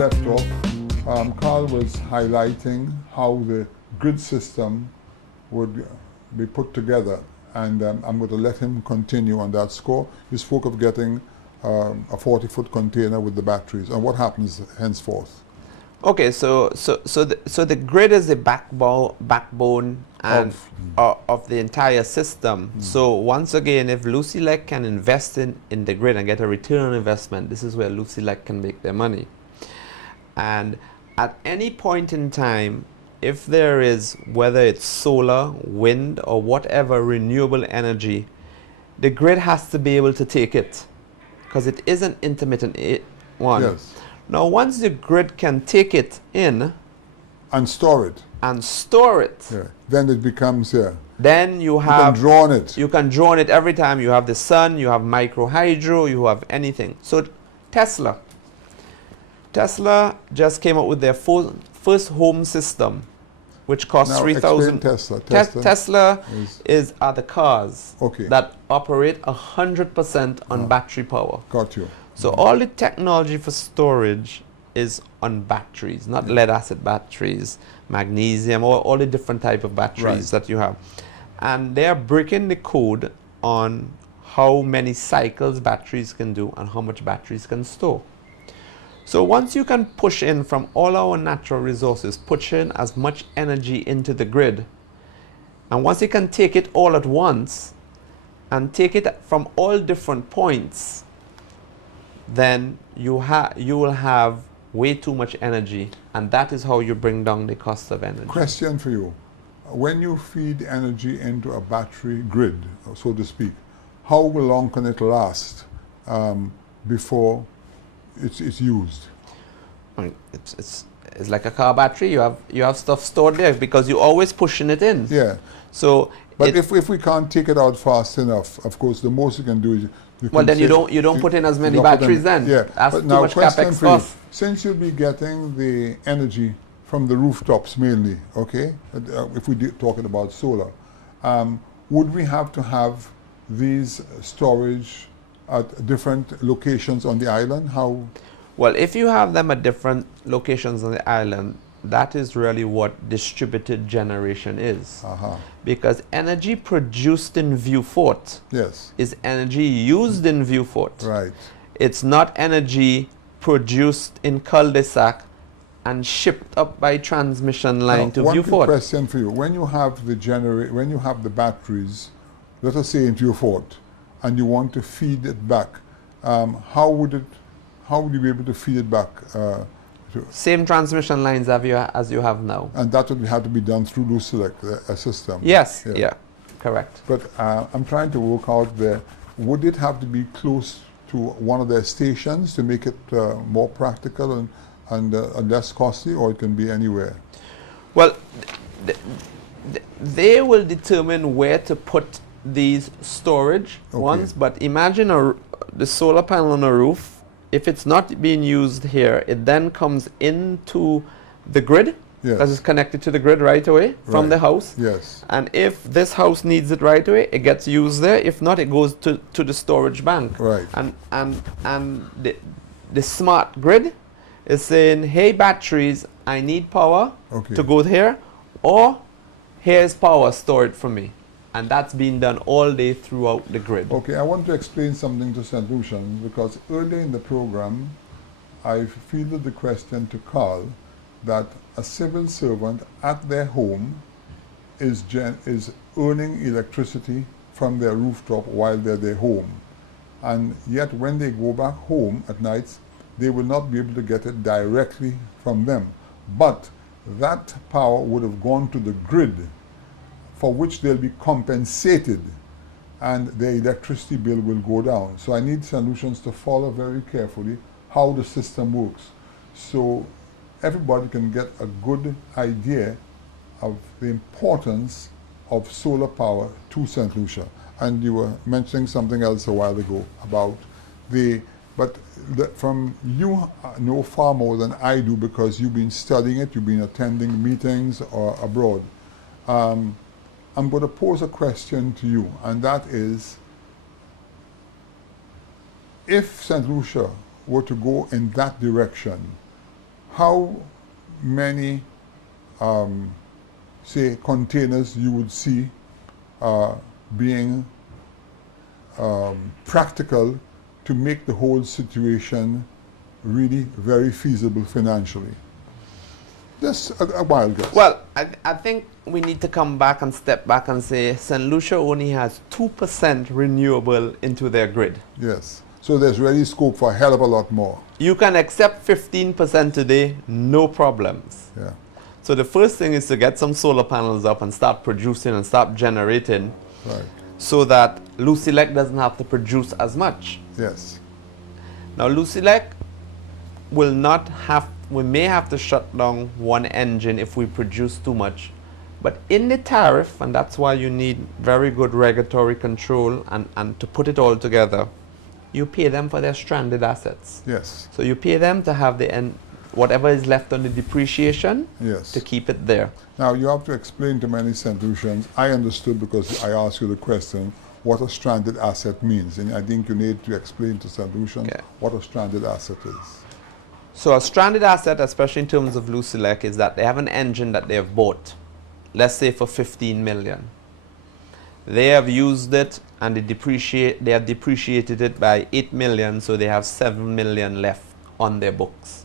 left off, Carl was highlighting how the grid system would be put together, and I'm going to let him continue on that score. He spoke of getting a 40-foot container with the batteries, and what happens henceforth. Okay, so the grid is the backbone and of the entire system. So once again, if Lucilec can invest in the grid and get a return on investment, this is where Lucilec can make their money. And at any point in time, if there is, whether it's solar, wind, or whatever renewable energy, the grid has to be able to take it, because it is an intermittent one. Yes. Now, once the grid can take it in and store it, yeah, then it becomes then you have can draw on it. You can draw on it every time. You have the sun, you have micro hydro, you have anything. So Tesla just came up with their first home system, which costs $3,000. Tesla are the cars that operate 100% on battery power. Got you. So all the technology for storage is on batteries, not lead acid batteries, magnesium, or all the different type of batteries that you have. And they are breaking the code on how many cycles batteries can do and how much batteries can store. So once you can push in from all our natural resources, push in as much energy into the grid, and once you can take it all at once and take it from all different points, then you will have way too much energy, and that is how you bring down the cost of energy. Question for you. When you feed energy into a battery grid, so to speak, how long can it last before it's used? I mean, it's like a car battery. You have stuff stored there because you're always pushing it in. Yeah. So, but if we can't take it out fast enough, of course, the most you can do is well, then you don't put in as many batteries then. Yeah. That's but too now much question capex for you. cost. Since you'll be getting the energy from the rooftops mainly, okay? If we're talking about solar, would we have to have these storage at different locations on the island? How? Well, if you have them at different locations on the island, that is really what distributed generation is. Because energy produced in Vieux Fort is energy used in Vieux Fort. Right. It's not energy produced in cul-de-sac and shipped up by transmission line to Vieux Fort. One question for you: when you have the batteries, let us say in Vieux Fort, and you want to feed it back, how would you be able to feed it back? Same transmission lines as you have now. And that would have to be done through Lucilec, a system. Yes, yeah, correct. But I'm trying to work out would it have to be close to one of their stations to make it more practical and less costly, or it can be anywhere? Well, they will determine where to put these storage ones, but imagine the solar panel on a roof. If it's not being used here, it then comes into the grid, because it's connected to the grid right away from the house. Yes. And if this house needs it right away, it gets used there. If not, it goes to the storage bank. Right. And the smart grid is saying, hey, batteries, I need power to go here, or here's power, store it for me. And that's being done all day throughout the grid. Okay, I want to explain something to St. Lucian, because earlier in the program, I fielded the question to Carl that a civil servant at their home is earning electricity from their rooftop while they're their home. And yet when they go back home at night, they will not be able to get it directly from them. But that power would have gone to the grid, for which they'll be compensated, and their electricity bill will go down. So I need St. Lucians to follow very carefully how the system works, so everybody can get a good idea of the importance of solar power to St. Lucia. And you were mentioning something else a while ago about from you know far more than I do, because you've been studying it, you've been attending meetings or abroad. I'm going to pose a question to you, and that is, if St. Lucia were to go in that direction, how many, say, containers you would see being practical to make the whole situation really very feasible financially? Just a wild guess. Well, I think we need to come back and step back and say St. Lucia only has 2% renewable into their grid. Yes. So there's really scope for a hell of a lot more. You can accept 15% today, no problems. Yeah. So the first thing is to get some solar panels up and start producing and start generating, Right. so that Lucilec doesn't have to produce as much. Yes. Now Lucilec will not have, we may have to shut down one engine if we produce too much, but in the tariff, and that's why you need very good regulatory control and to put it all together, you pay them for their stranded assets. Yes. So you pay them to have the whatever is left on the depreciation, Yes. to keep it there. Now you have to explain to many St. Lucians. I understood because I asked you the question what a stranded asset means, and I think you need to explain to St. Lucians what a stranded asset is. So a stranded asset, especially in terms of Lucilec, is that they have an engine that they have bought, let's say for 15 million. They have used it and they have depreciated it by 8 million, so they have 7 million left on their books.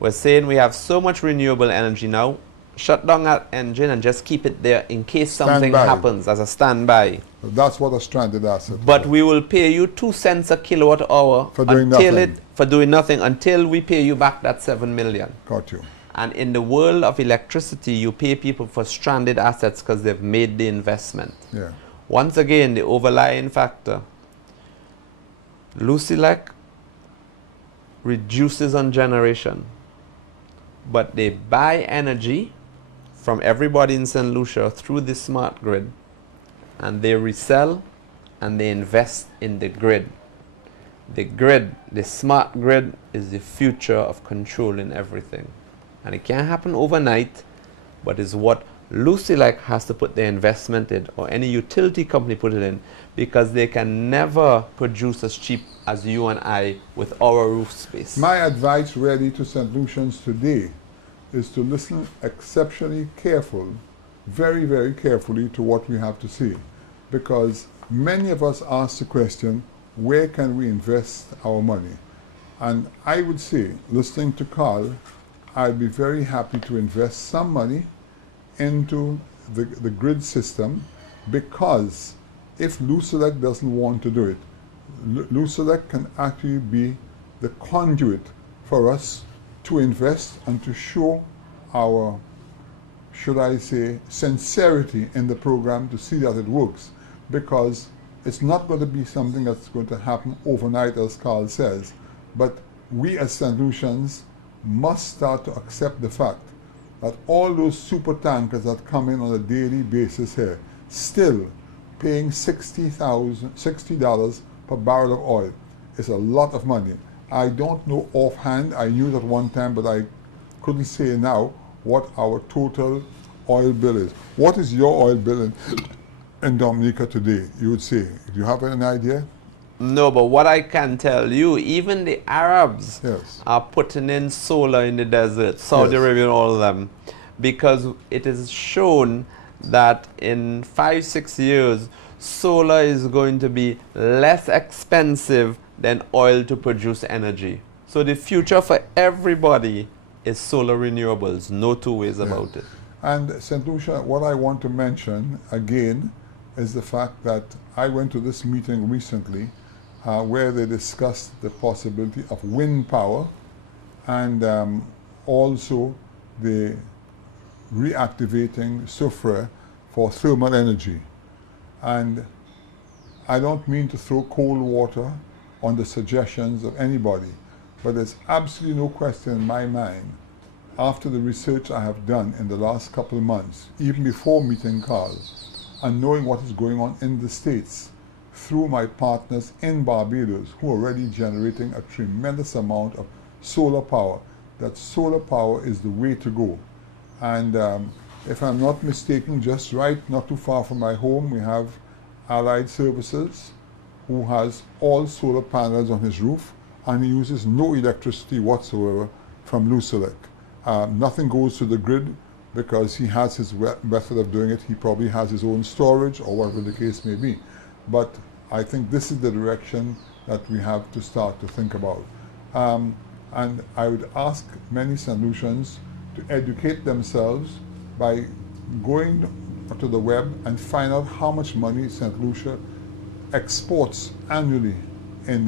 We're saying we have so much renewable energy now, shut down that engine and just keep it there in case something happens as a standby. So that's what a stranded asset is. But we will pay you 2 cents a kilowatt hour for doing nothing. For doing nothing until we pay you back that 7 million. Got you. And in the world of electricity, you pay people for stranded assets because they've made the investment. Yeah. Once again, the overlying factor, Lucilec reduces on generation, but they buy energy from everybody in St. Lucia through the smart grid, and they resell and they invest in the grid. The grid, the smart grid, is the future of controlling everything. And it can't happen overnight, but is what Lucilec has to put their investment in, or any utility company put it in, because they can never produce as cheap as you and I with our roof space. My advice really to St. Lucians today is to listen exceptionally careful, very, very carefully to what we have to say, because many of us ask the question, where can we invest our money? And I would say, listening to Carl, I'd be very happy to invest some money into the grid system, because if Lucilec doesn't want to do it, Lucilec can actually be the conduit for us to invest and to show our, should I say, sincerity in the program to see that it works, because it's not going to be something that's going to happen overnight, as Carl says, but we as St. Lucians must start to accept the fact that all those super tankers that come in on a daily basis here, still paying $60 per barrel of oil, is a lot of money. I don't know offhand, I knew that one time, but I couldn't say now what our total oil bill is. What is your oil bill in Dominica today, you would say? Do you have an idea? No, but what I can tell you, even the Arabs are putting in solar in the desert, Saudi Arabia and all of them, because it is shown that in 5-6 years, solar is going to be less expensive than oil to produce energy. So the future for everybody is solar renewables, no two ways about it. And St. Lucia, what I want to mention again is the fact that I went to this meeting recently where they discussed the possibility of wind power and also the reactivating soufre for thermal energy. And I don't mean to throw cold water on the suggestions of anybody, but there's absolutely no question in my mind, after the research I have done in the last couple of months, even before meeting Carl, and knowing what is going on in the States, through my partners in Barbados, who are already generating a tremendous amount of solar power, that solar power is the way to go. And if I'm not mistaken, just right, not too far from my home, we have Allied Services, who has all solar panels on his roof, and he uses no electricity whatsoever from Lucelic. Nothing goes to the grid because he has his method of doing it. He probably has his own storage or whatever the case may be. But I think this is the direction that we have to start to think about. And I would ask many St. Lucians to educate themselves by going to the web and find out how much money St. Lucia exports annually in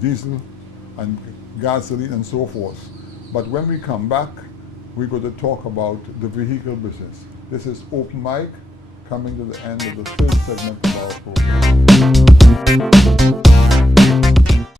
diesel and gasoline and so forth. But when we come back, we're going to talk about the vehicle business. This is Open Mic, coming to the end of the third segment of our program.